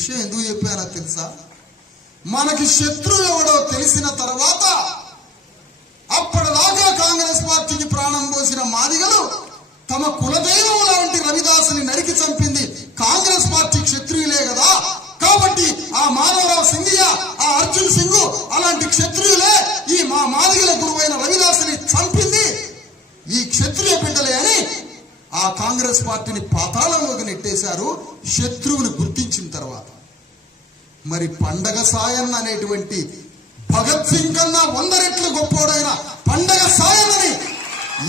విషయం ఎందుకు చెప్పానో తెలుసా? మనకి శత్రువు ఎవడో తెలిసిన తర్వాత అప్పటిదాకా కాంగ్రెస్ పార్టీకి ప్రాణం పోసిన మాదిగలు తమ కులదైవం లాంటి రవిదాసుని నరికి చంపింది కాంగ్రెస్ పార్టీకి శత్రువులే కదా, కాబట్టి ఆ మాధవరావు సింధియా, ఆ అర్జున్ సింగ్ అలాంటి క్షత్రియులే ఈ మా మాదిగల గురువైన రవిదాసుని చంపింది ఈ క్షత్రియ బిడ్డలే అని ఆ కాంగ్రెస్ పార్టీని పాతాళంలోకి నెట్టేశారు శత్రువుని గుర్తించిన తర్వాత. మరి పండగ సాయన్న అనేటువంటి భగత్ సింగ్ కన్నా 100 రెట్లు గొప్పోడైన పండగ సాయన్నని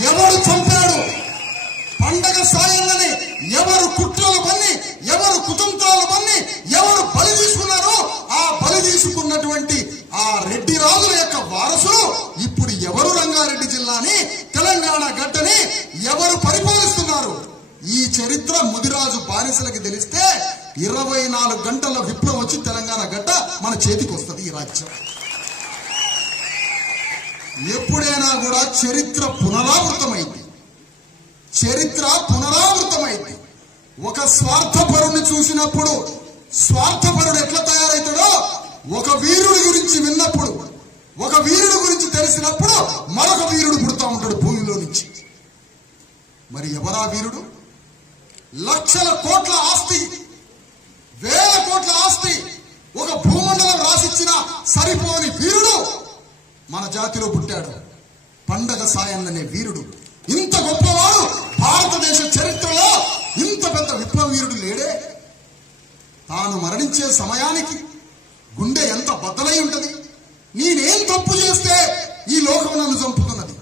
ఎవరు చంపాడు? పండగ సాయన్నని ఎవరు కుట్రలు పన్ని, ఎవరు కుతంత్రాలు పన్ని, ఎవరు బలి తీసుకున్నారో ఆ బలి తీసుకున్నటువంటి ఆ రెడ్డి రాజుల యొక్క వారసులు ఇప్పుడు ఎవరు రంగారెడ్డి జిల్లాని, తెలంగాణ గడ్డని ఎవరు పరిపాలిస్తున్నారు? ఈ చరిత్ర ముదిరాజు బానిసలకి తెలిస్తే 24 గంటల విప్లవం వచ్చి తెలంగాణ గడ్డ మన చేతికి వస్తుంది. ఈ రాజ్యం ఎప్పుడైనా కూడా చరిత్ర పునరావృతమైంది. చరిత్ర పునరావృతమైంది. ఒక స్వార్థపరుని చూసినప్పుడు స్వార్థపరుడు ఎట్లా తయారవుతాడో, ఒక వీరుడి గురించి విన్నప్పుడు, ఒక వీరుడి గురించి తెలిసినప్పుడు మరొక వీరుడు పుడతా ఉంటాడు భూమిలో నుంచి. మరి ఎవరా వీరుడు? లక్షల కోట్ల ఆస్తి, వేల కోట్ల ఆస్తి, ఒక భూమండలం రాసిచ్చిన సరిపోని వీరుడు మన జాతిలో పుట్టాడు. పండగ సాయన్న అనే వీరుడు. ఇంత గొప్పవాడు భారతదేశ చరిత్రలో ఇంత పెద్ద విప్లవ వీరుడు లేడే. తాను మరణించే సమయానికి గుండె ఎంత బద్దలై ఉంటది. నేనేం తప్పు చేస్తే ఈ లోకం నన్ను చంపుతున్నది,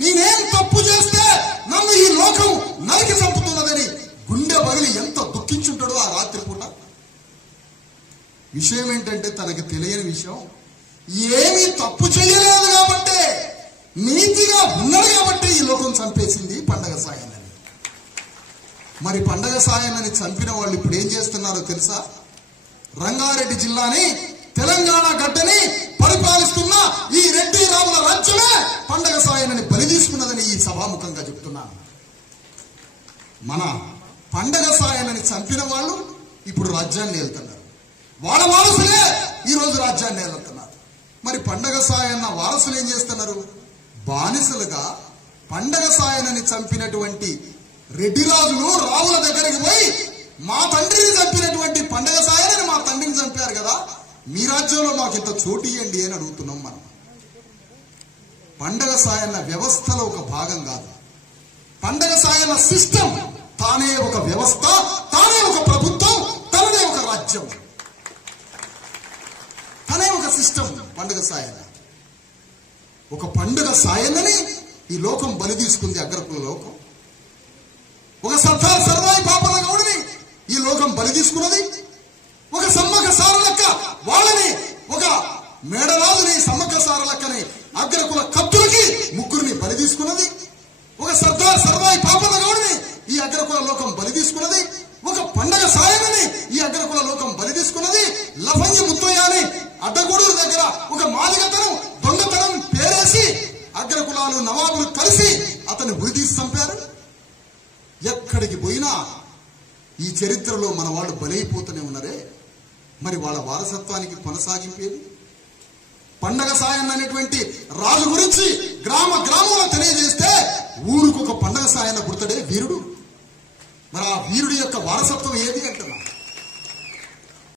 నేనేం తప్పు చేస్తే నన్ను ఈ లోకం నరికి చంపుతున్నదని గుండె బగిలి ఎంత దుఃఖించుంటాడో ఆ రాత్రి పూట. విషయం ఏంటంటే తనకి తెలియని విషయం, ఏమీ తప్పు చేయలేదు కాబట్టి, నీతిగా ఉన్నాడు కాబట్టి ఈ లోకం చంపేసింది పండగ సాయన్నని. మరి పండగ సాయన్నని చంపిన వాళ్ళు ఇప్పుడు ఏం చేస్తున్నారో తెలుసా? రంగారెడ్డి జిల్లాని, తెలంగాణ గడ్డని పరిపాలిస్తున్న ఈ రెడ్డి రాముల రాజ్యమే పండగ సాయన్నని బలి తీసుకున్నదని ఈ సభాముఖంగా చెప్తున్నాను. మన పండగ సాయన్నని చంపిన వాళ్ళు ఇప్పుడు రాజ్యాన్ని ఏలుతున్నారు. వాళ్ళ వారసులే ఈరోజు రాజ్యాన్ని ఏలుతున్నారు. మరి పండగ సాయన్న వారసులు ఏం చేస్తున్నారు? బానిసలుగా పండగ సాయన్నని చంపినటువంటి రెడ్డి రాజులు రావుల దగ్గరికి పోయి, మా తండ్రిని చంపినటువంటి పండగ సాయన్నని మా తండ్రిని చంపారు కదా, మీ రాజ్యంలో మాకు ఇంత చోటు ఇవ్వండి అని అడుగుతున్నాం మనం. పండగ సాయన్న వ్యవస్థలో ఒక భాగం కాదు. పండగ సాయన్న సిస్టమ్, తానే ఒక వ్యవస్థ, తానే ఒక ప్రభుత్వం, తననే ఒక రాజ్యం, తనే ఒక సిస్టమ్. పండుగ సాయన్న ఒక పండుగ సాయన్నని ఈ లోకం బలి తీసుకుంది. అగ్రకుల లోకం ఒక సర్దార్ సర్వాయి పాపన్న గౌడిని ఈ లోకం బలి తీసుకున్నది. ఒక సమ్మక్క సారలక్క వాళ్ళని, ఒక మేడరాజుని సమ్మక్క సారలక్కని అగ్రకుల కత్తులకి ముగ్గురిని బలి తీసుకున్నది. ఒక సర్దార్ సర్వాయి పాపన్న గౌడిని ఈ అగ్రకుల లోకం బలి తీసుకున్నది. ఒక పండగ సాయన్నని ఈ అగ్రకుల లోకం బలి తీసుకున్నది. లఫంగి ముత్తయ్యని అడ్డగూడూరు దగ్గర ఒక మాదిగతనం, దొంగతనం పేరేసి అగ్రకులాలు నవాబులు కలిసి అతన్ని ఉరిదీసి చంపారు. ఎక్కడికి పోయినా ఈ చరిత్రలో మన వాళ్ళు బలైపోతూనే ఉన్నారే. మరి వాళ్ళ వారసత్వానికి కొనసాగింపేది. పండగ సాయన్న అనేటువంటి రాజు గురించి గ్రామ గ్రామంలో తెలియజేస్తే ఊరుకొక పండగ సాయన్న పుడతాడే వీరుడు. మరి ఆ వీరుడి యొక్క వారసత్వం ఏది అంటున్నా?